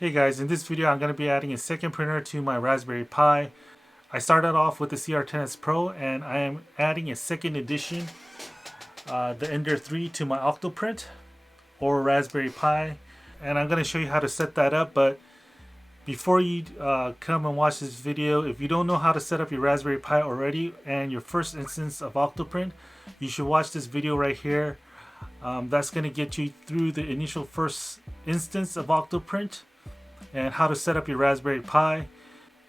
Hey guys, in this video I'm going to be adding a second printer to my Raspberry Pi. I started off with the CR10SPRO and I am adding a second edition, the Ender 3 to my OctoPrint or Raspberry Pi, and I'm going to show you how to set that up. But before you come and watch this video, if you don't know how to set up your Raspberry Pi already and your first instance of OctoPrint, you should watch this video right here. That's going to get you through the initial first instance of OctoPrint and how to set up your Raspberry Pi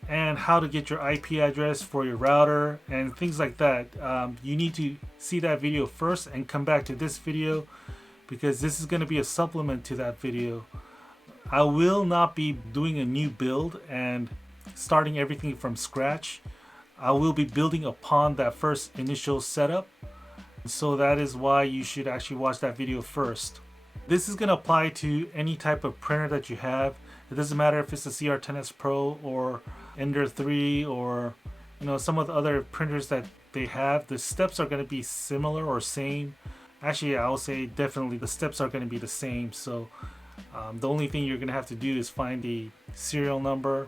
and how to get your IP address for your router and things like that. You need to see that video first and come back to this video, because this is going to be a supplement to that video. I will not be doing a new build and starting everything from scratch. I will be building upon that first initial setup, so that is why you should actually watch that video first. This is going to apply to any type of printer that you have. It doesn't matter if it's a CR10SPRO or Ender 3 or some of the other printers that they have. The steps are going to be similar or same. Actually, I will say definitely the steps are going to be the same. So the only thing you're going to have to do is find the serial number,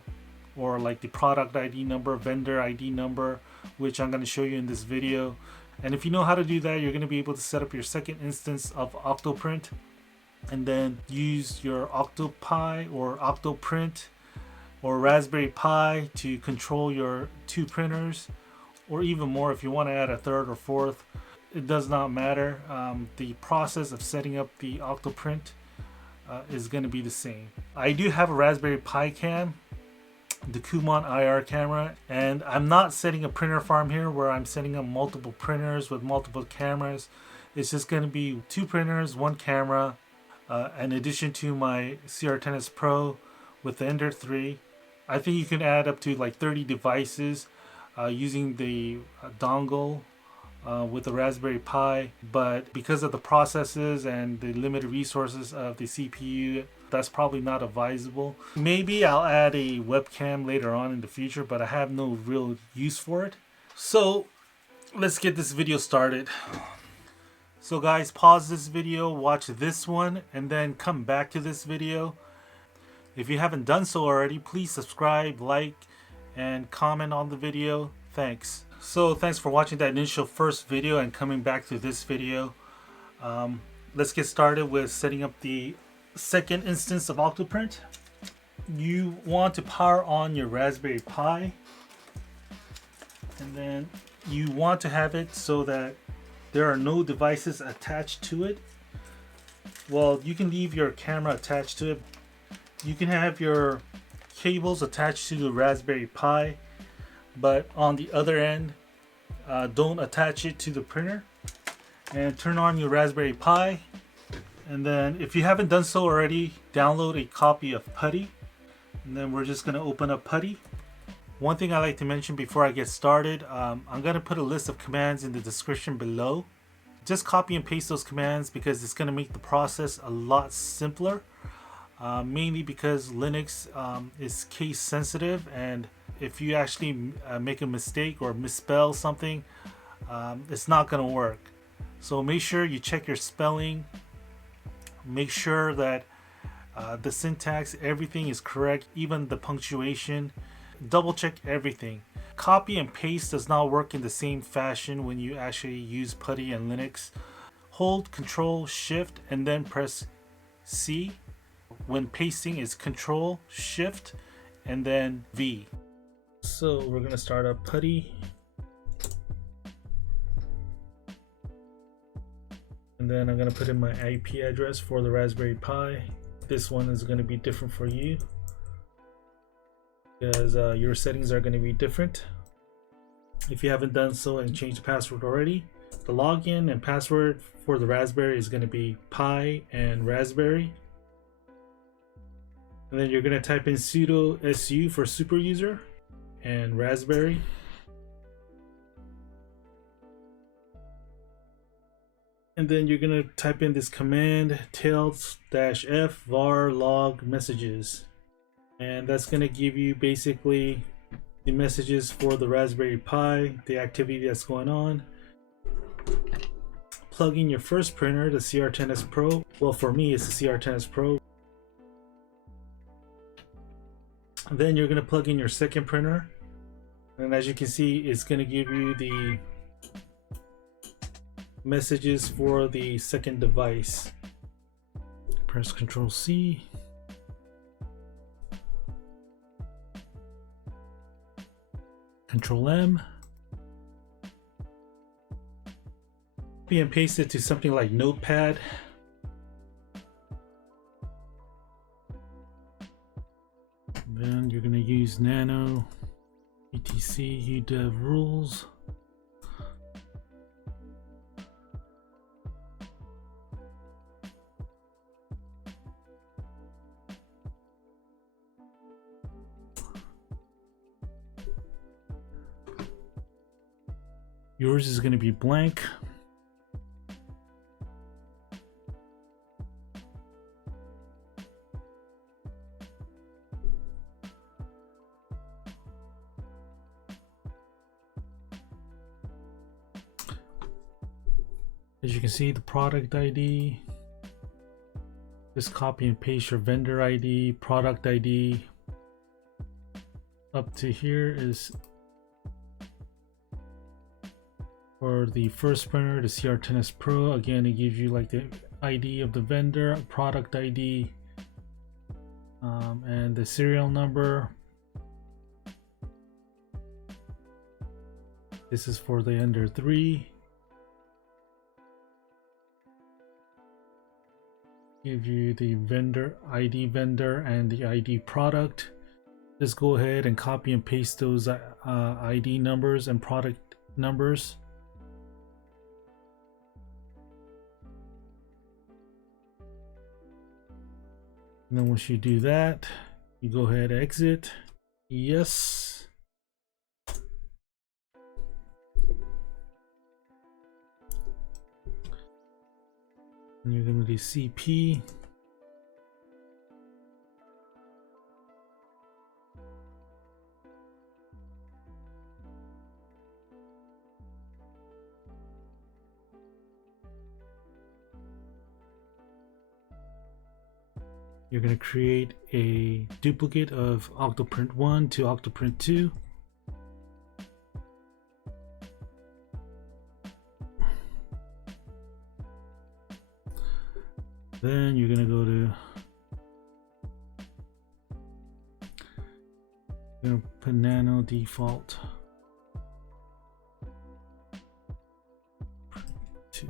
or like the product ID number, vendor ID number, which I'm going to show you in this video. And if you know how to do that, you're going to be able to set up your second instance of OctoPrint and then use your OctoPi or OctoPrint or Raspberry Pi to control your two printers, or even more if you want to add a third or fourth. It does not matter. The process of setting up the OctoPrint is going to be the same. I do have a Raspberry Pi cam, the chmod IR camera, and I'm not setting a printer farm here where I'm setting up multiple printers with multiple cameras. It's just going to be two printers, one camera, in addition to my CR10SPRO with the Ender 3. I think you can add up to like 30 devices using the dongle with the Raspberry Pi, but because of the processes and the limited resources of the CPU, that's probably not advisable. Maybe I'll add a webcam later on in the future, but I have no real use for it. So let's get this video started. So guys, pause this video, watch this one, and then come back to this video. If you haven't done so already, please subscribe, like, and comment on the video. Thanks. So thanks for watching that initial first video and coming back to this video. Let's get started with setting up the second instance of OctoPrint. You want to power on your Raspberry Pi, and then you want to have it so that there are no devices attached to it. Well, you can leave your camera attached to it. You can have your cables attached to the Raspberry Pi, but on the other end, don't attach it to the printer. And turn on your Raspberry Pi, and then if you haven't done so already, download a copy of Putty, and then we're just going to open up Putty. One thing I like to mention before I get started, I'm going to put a list of commands in the description below. Just copy and paste those commands because it's going to make the process a lot simpler, mainly because Linux is case sensitive, and if you actually make a mistake or misspell something, it's not going to work. So make sure you check your spelling, make sure that the syntax, everything is correct, even the punctuation. Double check everything. Copy and paste does not work in the same fashion when you actually use Putty and Linux. Hold Ctrl Shift and then press C. When pasting is Ctrl Shift and then V. So we're going to start up Putty, and then I'm going to put in my IP address for the Raspberry Pi. This one is going to be different for you because your settings are going to be different. If you haven't done so and changed the password already, the login and password for the Raspberry is going to be Pi and Raspberry. And then you're going to type in sudo su for super user and Raspberry. And then you're going to type in this command tails-f var log messages. And that's going to give you basically the messages for the Raspberry Pi, the activity that's going on. Plug in your first printer, the CR10SPRO. Well, for me, it's the CR10SPRO. Then you're going to plug in your second printer, and as you can see, it's going to give you the messages for the second device. Press Ctrl C. Ctrl M. Copy and paste it to something like Notepad. Then you're going to use nano etc udev rules. Yours is going to be blank. As you can see, the product ID, just copy and paste your vendor ID, product ID. Up to here is for the first printer, the CR10SPRO. Again, it gives you like the ID of the vendor, product ID, and the serial number. This is for the Ender 3. Give you the vendor ID vendor and the ID product. Just go ahead and copy and paste those ID numbers and product numbers. And then once you do that, you go ahead and exit. Yes. And you're going to do CP. You're going to create a duplicate of Octoprint 1 to Octoprint 2. Then you're going to go to, you're going to put nano default 2.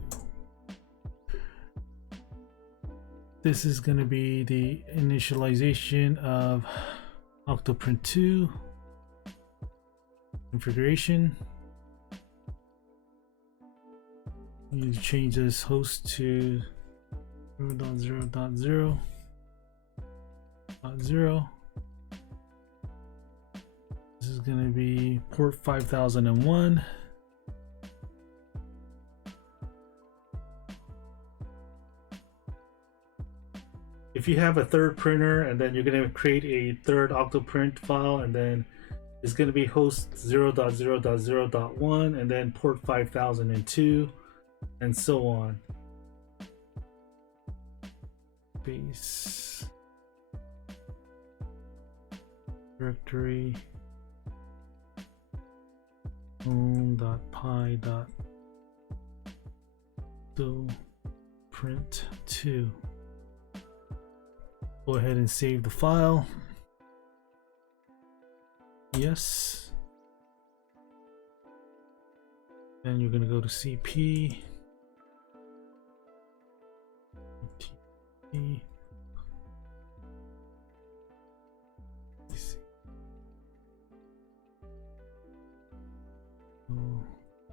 This is going to be the initialization of Octoprint 2 configuration. You need to change this host to 0.0.0.0. This is going to be port 5001. If you have a third printer and then you're going to create a third Octoprint file, and then it's going to be host 0.0.0.1 and then port 5002 and so on. Base directory home.py.print2. Go ahead and save the file. Yes. Then you're going to go to CP.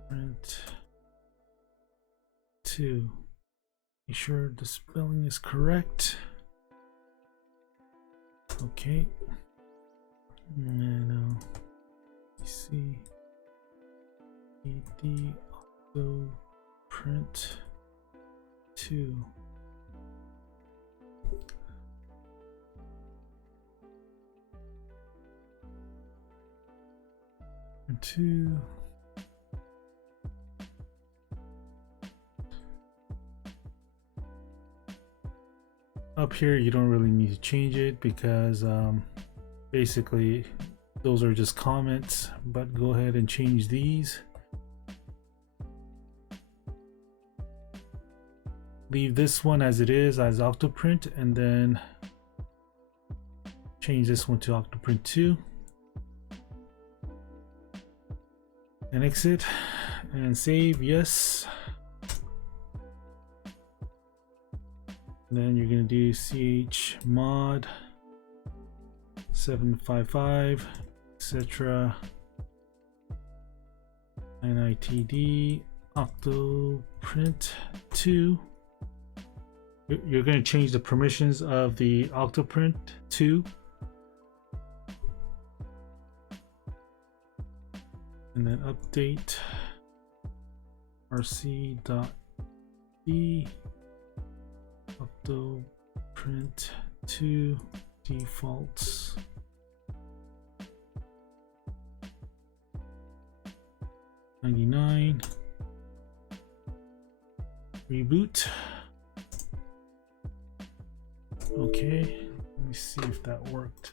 Print 2. Make sure the spelling is correct. Okay. Nano PC D auto print 2. And 2. Up here you don't really need to change it because basically those are just comments, but go ahead and change these. Leave this one as it is, as Octoprint, and then change this one to Octoprint 2 and exit and save. Yes. Then you're going to do chmod 755 etc init.d octoprint 2. You're going to change the permissions of the Octoprint 2 and then update-rc.d Octoprint 2 defaults. $99. Reboot. Okay, let me see if that worked.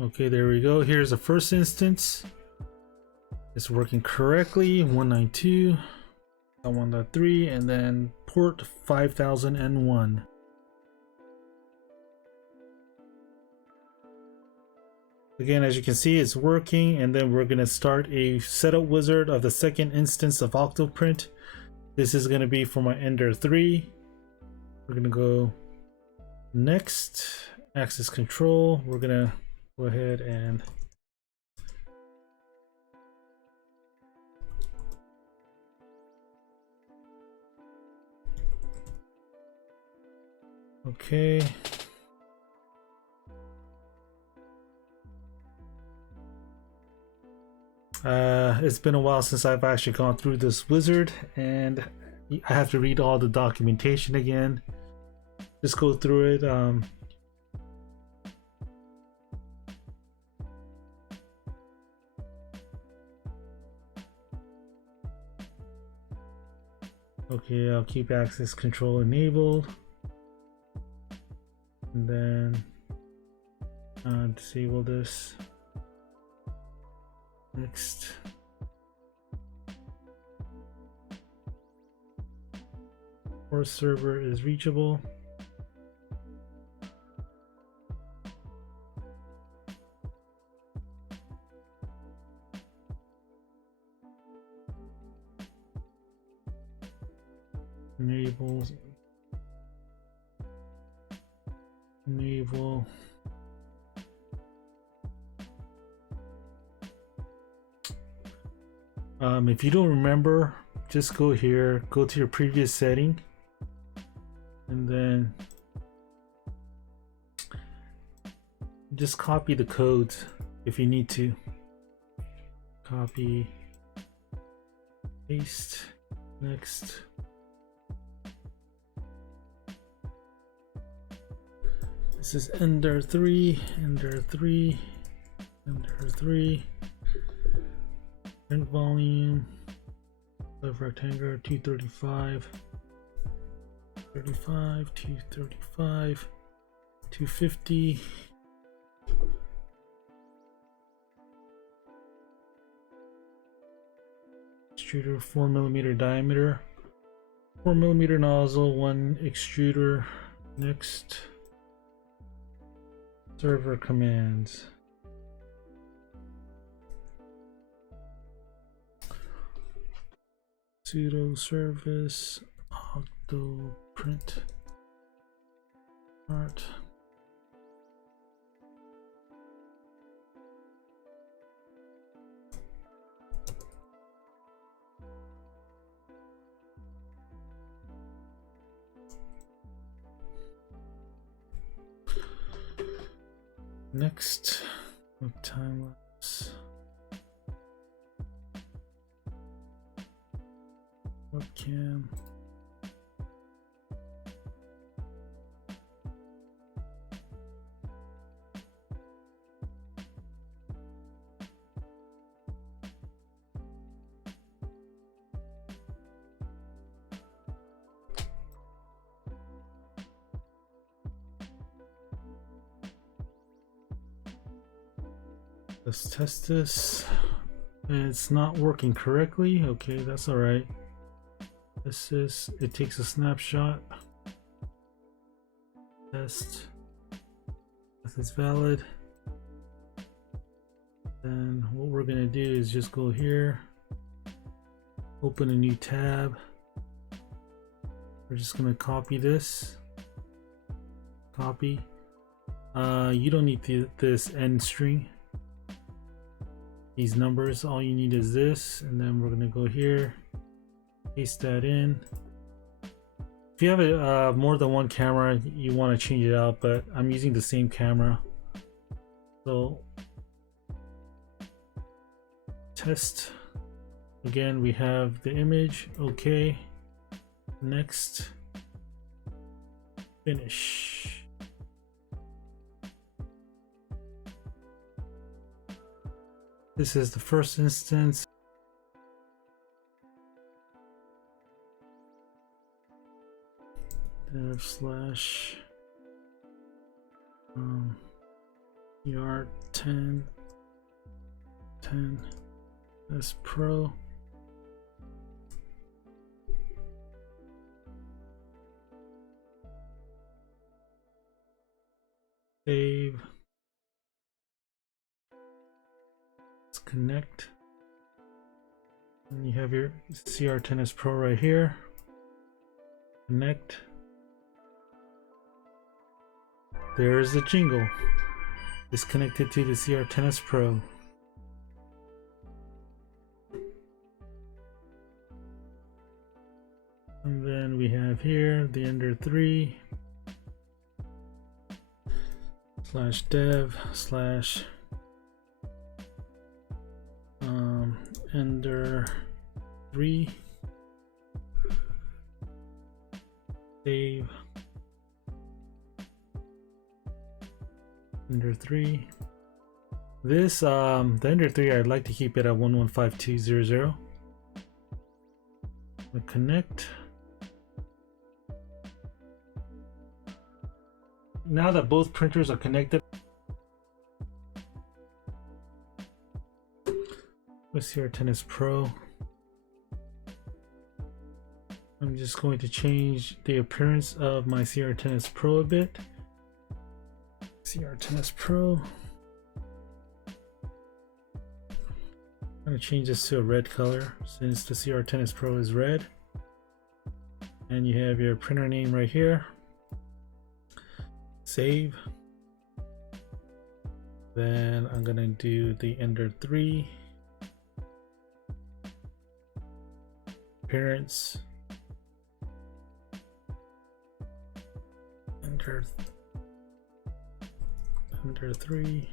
Okay, there we go. Here's the first instance. It's working correctly. 192.1.3 and then port 5001. Again, as you can see, it's working, and then we're going to start a setup wizard of the second instance of Octoprint. This is going to be for my Ender 3. We're going to go next, access control. We're going to go ahead and okay. It's been a while since I've actually gone through this wizard, and I have to read all the documentation again. Just go through it. Okay, I'll keep access control enabled, and then disable this. Next. Or server is reachable. Enable. If you don't remember, just go here, go to your previous setting, and then just copy the codes if you need to. Copy, paste, next. This is Ender 3, Ender 3, Ender 3. Print volume, left rectangle, 235, 35, 235, 250. Extruder 4mm diameter, 4mm nozzle, 1 extruder. Next, server commands. Sudo service octoprint art. Next, time lapse. Webcam. Let's test this. It's not working correctly. Okay, that's all right. This is, it takes a snapshot. Test. This is valid. Then what we're gonna do is just go here, open a new tab. We're just gonna copy this. Copy. You don't need this end string. These numbers, all you need is this, and then we're gonna go here, paste that in. If you have more than one camera, you want to change it out, but I'm using the same camera. So test. Again, we have the image. Okay. Next. Finish. This is the first instance. Dev slash CR10SPRO. Save. Let's connect. And you have your CR10SPRO right here. Connect. There's the jingle. It's connected to the CR10SPRO. And then we have here the Ender 3 /dev/ Ender 3. Save. Ender 3. This the Ender 3, I'd like to keep it at 115200. We'll connect. Now that both printers are connected with CR10SPRO, I'm just going to change the appearance of my CR10SPRO a bit. CR10SPRO. I'm going to change this to a red color since the CR10SPRO is red. And you have your printer name right here. Save. Then I'm going to do the Ender 3. Appearance. Ender 3.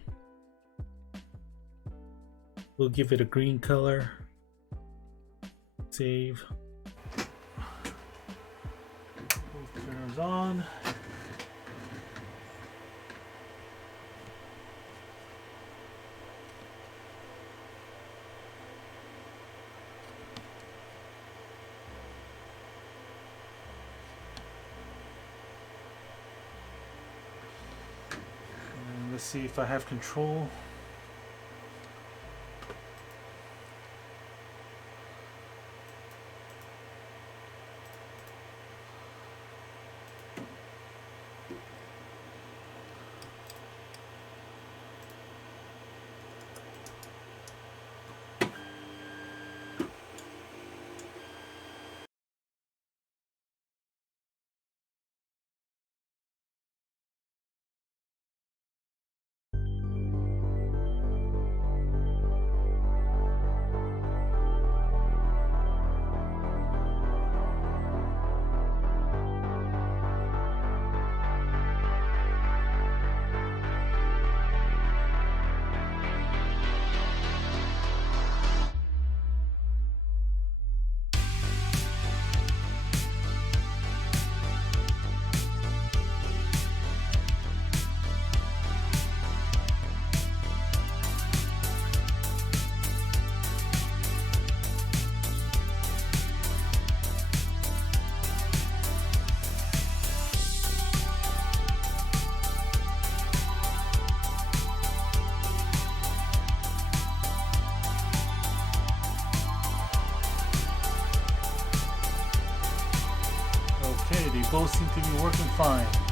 We'll give it a green color. Save. Both printers on. Let's see if I have control. both seem to be working fine.